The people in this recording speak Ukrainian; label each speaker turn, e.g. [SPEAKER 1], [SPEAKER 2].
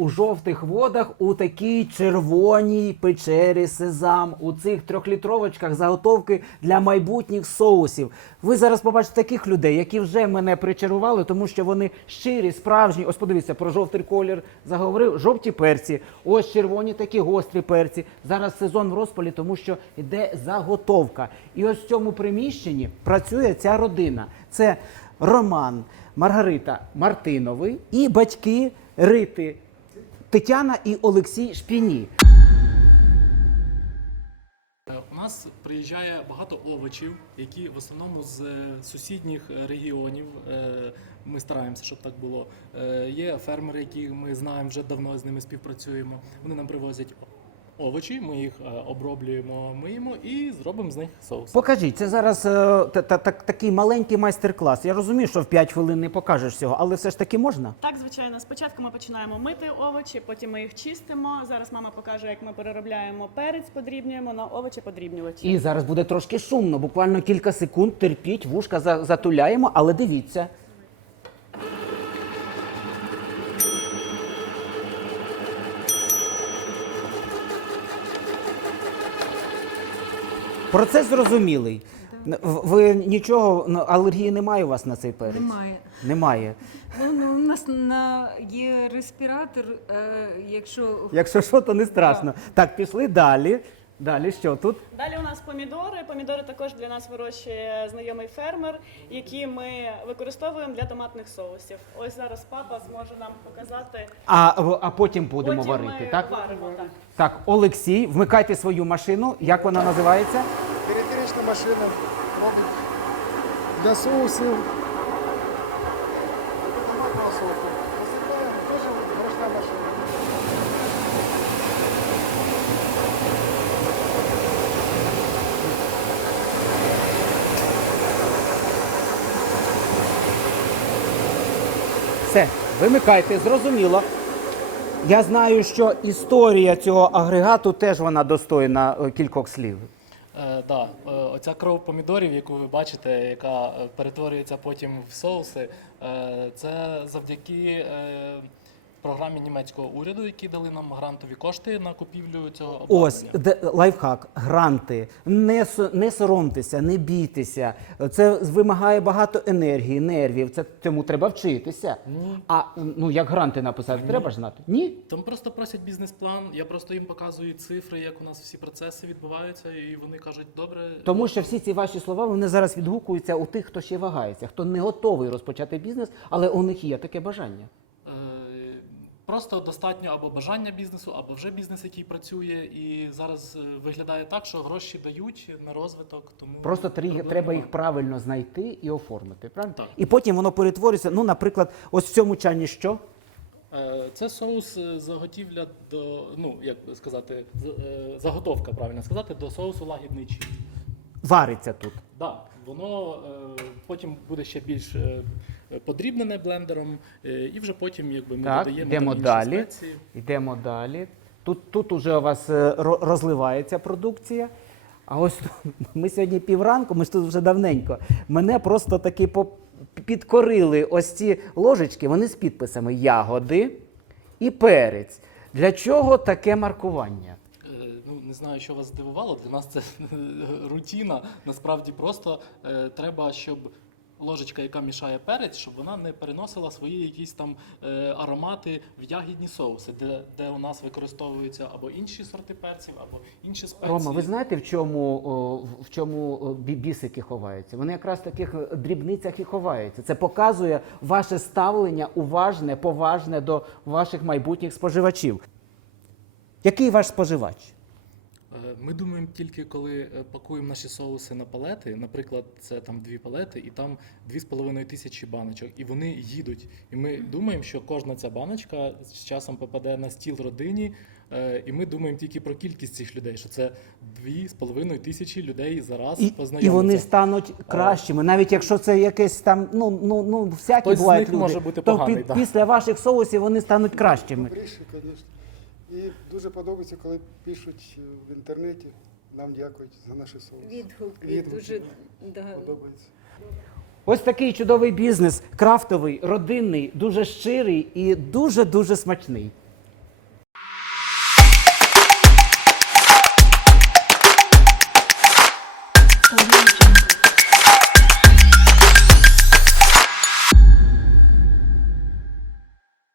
[SPEAKER 1] у жовтих водах у такій червоній печері Сезам, у цих 3-літровочках заготовки для майбутніх соусів. Ви зараз побачите таких людей, які вже мене причарували, тому що вони щирі, справжні. Ось подивіться, про жовтий колір заговорив. Жовті перці, ось червоні такі гострі перці. Зараз сезон в розпалі, тому що йде заготовка. І ось в цьому приміщенні працює ця родина. Це Роман, Маргарита Мартинови і батьки Рити Тетяна і Олексій Шпіні.
[SPEAKER 2] У нас приїжджає багато овочів, які в основному з сусідніх регіонів. Ми стараємося, щоб так було. Є фермери, які ми знаємо, вже давно з ними співпрацюємо. Вони нам привозять овочі, ми їх оброблюємо, миємо і зробимо з них соус.
[SPEAKER 1] Покажіть, це зараз такий маленький майстер-клас. Я розумію, що в 5 хвилин не покажеш всього, але все ж таки можна?
[SPEAKER 3] Так, звичайно. Спочатку ми починаємо мити овочі, потім ми їх чистимо. Зараз мама покаже, як ми переробляємо перець, подрібнюємо на овочі-подрібнювачі.
[SPEAKER 1] І зараз буде трошки шумно, буквально кілька секунд, терпіть, вушка затуляємо, але дивіться. Процес зрозумілий. Ви нічого, алергії немає у вас на цей перець?
[SPEAKER 4] Немає.
[SPEAKER 1] Немає.
[SPEAKER 4] Ну, у нас є респіратор, якщо...
[SPEAKER 1] Якщо що, то не страшно. Так, пішли далі. Далі що тут?
[SPEAKER 3] Далі у нас помідори. Помідори також для нас вирощує знайомий фермер, які ми використовуємо для томатних соусів. Ось зараз папа зможе нам показати.
[SPEAKER 1] А потім будемо
[SPEAKER 3] Потім
[SPEAKER 1] варити,
[SPEAKER 3] ми
[SPEAKER 1] так?
[SPEAKER 3] варимо, так.
[SPEAKER 1] Так, Олексій, вмикайте свою машину. Як вона називається?
[SPEAKER 5] Периферична машина робить для соусів. Томатного соусу. Посипаємо, теж ручна машина.
[SPEAKER 1] Все, вимикайте, зрозуміло. Я знаю, що історія цього агрегату теж вона достойна кількох слів.
[SPEAKER 2] Так, оця кров помідорів, яку ви бачите, яка перетворюється потім в соуси, це завдяки програмі німецького уряду, які дали нам грантові кошти на купівлю цього
[SPEAKER 1] Ось,
[SPEAKER 2] обладнання.
[SPEAKER 1] лайфхак, гранти. Не соромтеся, не бійтеся. Це вимагає багато енергії, нервів. Цьому треба вчитися.
[SPEAKER 2] Ні.
[SPEAKER 1] А як гранти написати, треба ж знати? Ні?
[SPEAKER 2] Там просто просять бізнес-план, я просто їм показую цифри, як у нас всі процеси відбуваються, і вони кажуть, добре.
[SPEAKER 1] Тому що всі ці ваші слова, вони зараз відгукуються у тих, хто ще вагається, хто не готовий розпочати бізнес, але у них є таке бажання.
[SPEAKER 2] Просто достатньо або бажання бізнесу, або вже бізнес, який працює, і зараз виглядає так, що гроші дають на розвиток. Тому
[SPEAKER 1] Просто
[SPEAKER 2] проблем
[SPEAKER 1] треба
[SPEAKER 2] нема.
[SPEAKER 1] їх правильно знайти і оформити, правильно?
[SPEAKER 2] Так.
[SPEAKER 1] І потім воно перетворюється, наприклад, ось в цьому чані що?
[SPEAKER 2] Це соус заготівля до, як сказати, заготовка, правильно сказати, до соусу лагідний чилі.
[SPEAKER 1] Вариться тут.
[SPEAKER 2] Да, воно потім буде ще більш подрібнене блендером, і вже потім ми
[SPEAKER 1] Так,
[SPEAKER 2] додаємо
[SPEAKER 1] йдемо
[SPEAKER 2] там інші
[SPEAKER 1] далі.
[SPEAKER 2] спеції.
[SPEAKER 1] Йдемо далі. Тут уже у вас розливається продукція. А ось ми сьогодні півранку, ми ж тут вже давненько. Мене просто таки підкорили ось ці ложечки, вони з підписами ягоди і перець. Для чого таке маркування?
[SPEAKER 2] Не знаю, що вас здивувало, для нас це рутина. Насправді просто треба, щоб ложечка, яка мішає перець, щоб вона не переносила свої якісь там аромати в ягідні соуси, де у нас використовуються або інші сорти перців, або інші спеції.
[SPEAKER 1] Рома, ви знаєте, в чому бісики ховаються? Вони якраз в таких дрібницях і ховаються. Це показує ваше ставлення уважне, поважне до ваших майбутніх споживачів. Який ваш споживач?
[SPEAKER 2] Ми думаємо тільки, коли пакуємо наші соуси на палети, наприклад, це там 2 палети і там 2500 баночок, і вони їдуть. І ми думаємо, що кожна ця баночка з часом попаде на стіл родині, і ми думаємо тільки про кількість цих людей, що це 2500 людей зараз познайомляться.
[SPEAKER 1] І вони стануть кращими, навіть якщо це якесь там, всякі
[SPEAKER 2] Хтось з
[SPEAKER 1] бувають
[SPEAKER 2] них
[SPEAKER 1] люди,
[SPEAKER 2] може бути
[SPEAKER 1] то
[SPEAKER 2] поганий, да.
[SPEAKER 1] після ваших соусів вони стануть кращими.
[SPEAKER 5] Добріше, звісно. І дуже подобається, коли пишуть в інтернеті, нам дякують за наші соуси.
[SPEAKER 4] Відгуки дуже... Да.
[SPEAKER 5] Подобається.
[SPEAKER 1] Ось такий чудовий бізнес, крафтовий, родинний, дуже щирий і дуже-дуже смачний.
[SPEAKER 3] Андрійович.